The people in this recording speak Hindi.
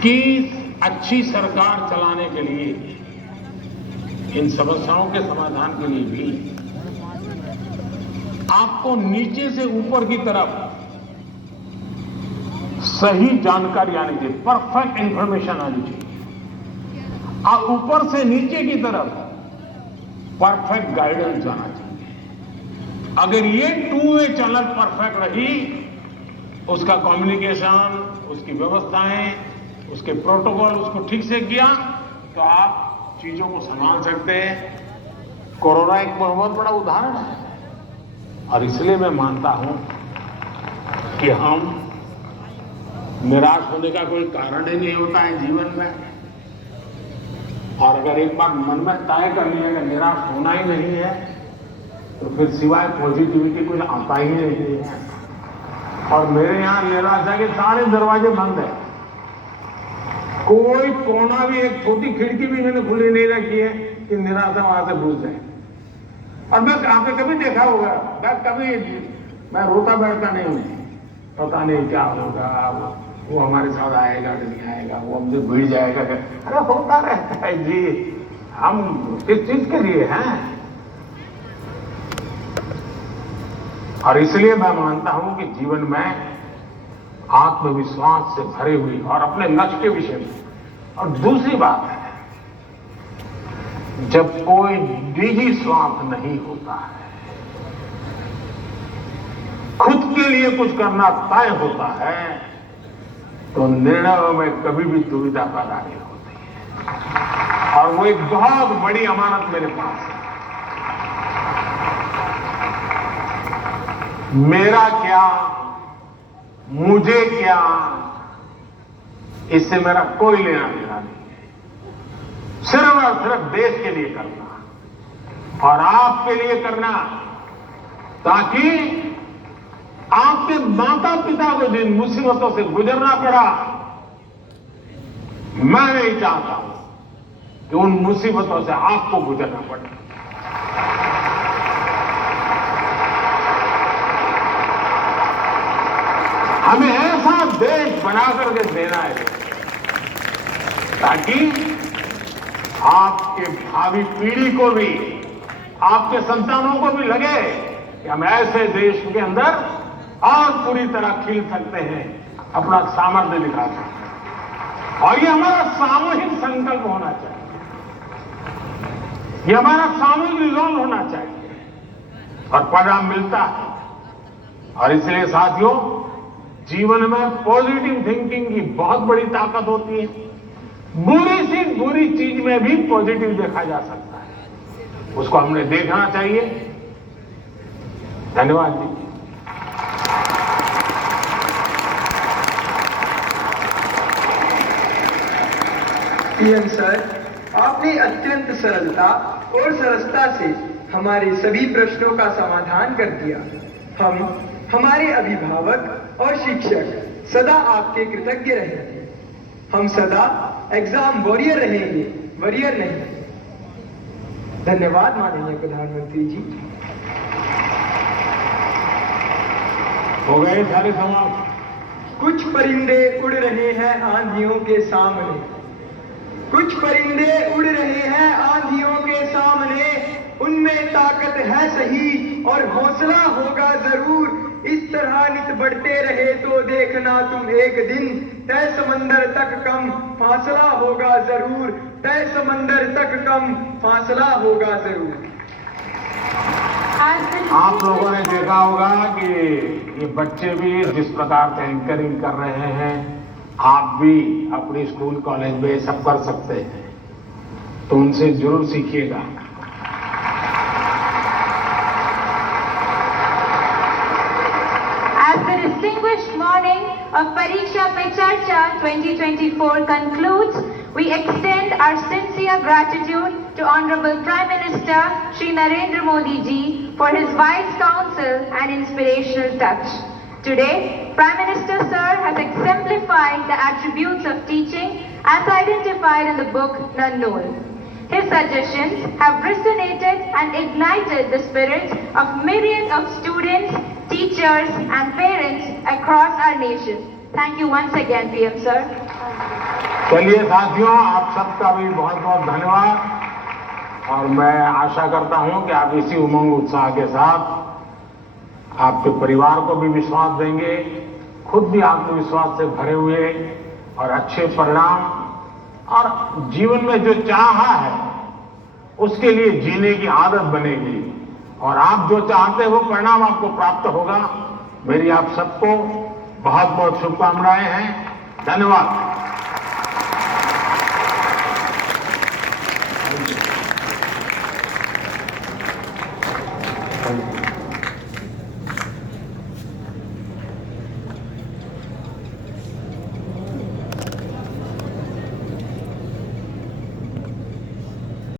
कि अच्छी सरकार चलाने के लिए, इन समस्याओं के समाधान के लिए भी आपको नीचे से ऊपर की तरफ सही जानकारी आनी चाहिए, परफेक्ट इंफॉर्मेशन आनी चाहिए, और ऊपर से नीचे की तरफ परफेक्ट गाइडेंस आना चाहिए। अगर ये टू वे चैनल परफेक्ट रही, उसका कम्युनिकेशन, उसकी व्यवस्थाएं, उसके प्रोटोकॉल उसको ठीक से किया तो आप चीजों को संभाल सकते हैं। कोरोना एक बहुत बड़ा उदाहरण है, और इसलिए मैं मानता हूं कि हम निराश होने का कोई कारण ही नहीं होता है जीवन में। और अगर एक बार मन में तय कर लिया कि निराश होना ही नहीं है, तो फिर सिवाय पॉजिटिविटी कुछ आता ही नहीं है। और मेरे यहां निराशा के सारे दरवाजे बंद है, कोई कोना भी, एक छोटी खिड़की भी मैंने खुली नहीं रखी है कि निराशा वहां से घुस जाए। और मैं आपने कभी देखा होगा, मैं रोता बैठता नहीं हूं, पता नहीं क्या होगा, वो हमारे साथ आएगा कि नहीं आएगा, वो हमसे भिड़ जाएगा। अरे होता रहता है जी, हम किस चीज के लिए हैं। और इसलिए मैं मानता हूं कि जीवन में आत्मविश्वास से भरी हुई और अपने लक्ष्य के विषय में। और दूसरी बात है, जब कोई निजी स्वार्थ नहीं होता है, खुद के लिए कुछ करना तय होता है, तो निर्णयों में कभी भी दुविधा पैदा नहीं होती है। और वो एक बहुत बड़ी अमानत मेरे पास है। मेरा क्या, मुझे क्या, इससे मेरा कोई लेना देना नहीं है। सिर्फ और सिर्फ देश के लिए करना और आपके लिए करना, ताकि आपके माता पिता को जिन मुसीबतों से गुजरना पड़ा, मैं नहीं चाहता हूं कि उन मुसीबतों से आपको गुजरना पड़े। हमें ऐसा देश बना करके देना है ताकि आपके भावी पीढ़ी को भी, आपके संतानों को भी लगे कि हम ऐसे देश के अंदर और पूरी तरह खिल सकते हैं, अपना सामर्थ्य दिखा सकते हैं। और ये हमारा सामूहिक संकल्प होना चाहिए, ये हमारा सामूहिक रिजॉल्व होना चाहिए, और परिणाम मिलता है। और इसलिए साथियों, जीवन में पॉजिटिव थिंकिंग की बहुत बड़ी ताकत होती है। बुरी से बुरी चीज में भी पॉजिटिव देखा जा सकता है, उसको हमने देखना चाहिए। धन्यवाद जी। पीएम सर, आपने अत्यंत सरलता और सरसता से हमारे सभी प्रश्नों का समाधान कर दिया। हम, हमारे अभिभावक और शिक्षक सदा आपके कृतज्ञ रहेंगे। हम सदा एग्जाम वॉरियर रहेंगे, वॉरियर नहीं। धन्यवाद माननीय प्रधानमंत्री जी। हो गए सारे सवाल। कुछ परिंदे उड़ रहे हैं आंधियों के सामने, कुछ परिंदे उड़ रहे हैं आंधियों के सामने, उनमें ताकत है सही और हौसला होगा जरूर। इस तरह नित बढ़ते रहे तो देखना तुम एक दिन, तय समंदर तक कम फासला होगा जरूर, तय समंदर तक कम फासला होगा जरूर। आप लोगों ने देखा होगा कि ये बच्चे भी जिस प्रकार से एंकरिंग कर रहे हैं, आप भी अपने स्कूल कॉलेज में सब कर सकते हैं, तो उनसे जरूर सीखिएगा। As the distinguished morning of Pariksha Pe Charcha 2024 concludes, we extend our sincere gratitude to Honorable Prime Minister Shri Narendra Modi ji for his wise counsel and inspirational touch. Today, Prime Minister Sir has exemplified the attributes of teaching as identified in the book Nannul. His suggestions have resonated and ignited the spirits of myriad of students, teachers and parents across our nation. Thank you once again, PM Sir. चलिए साथियों, आप सबका भी बहुत बहुत धन्यवाद और मैं आशा करता हूं कि आप इसी उमंग उत्साह के साथ आपके परिवार को भी विश्वास देंगे, खुद भी आत्मविश्वास से भरे हुए और अच्छे परिणाम और जीवन में जो चाहा है उसके लिए जीने की आदत बनेगी और आप जो चाहते हैं वो परिणाम आपको प्राप्त होगा। मेरी आप सबको बहुत बहुत शुभकामनाएं हैं। धन्यवाद। Thank you.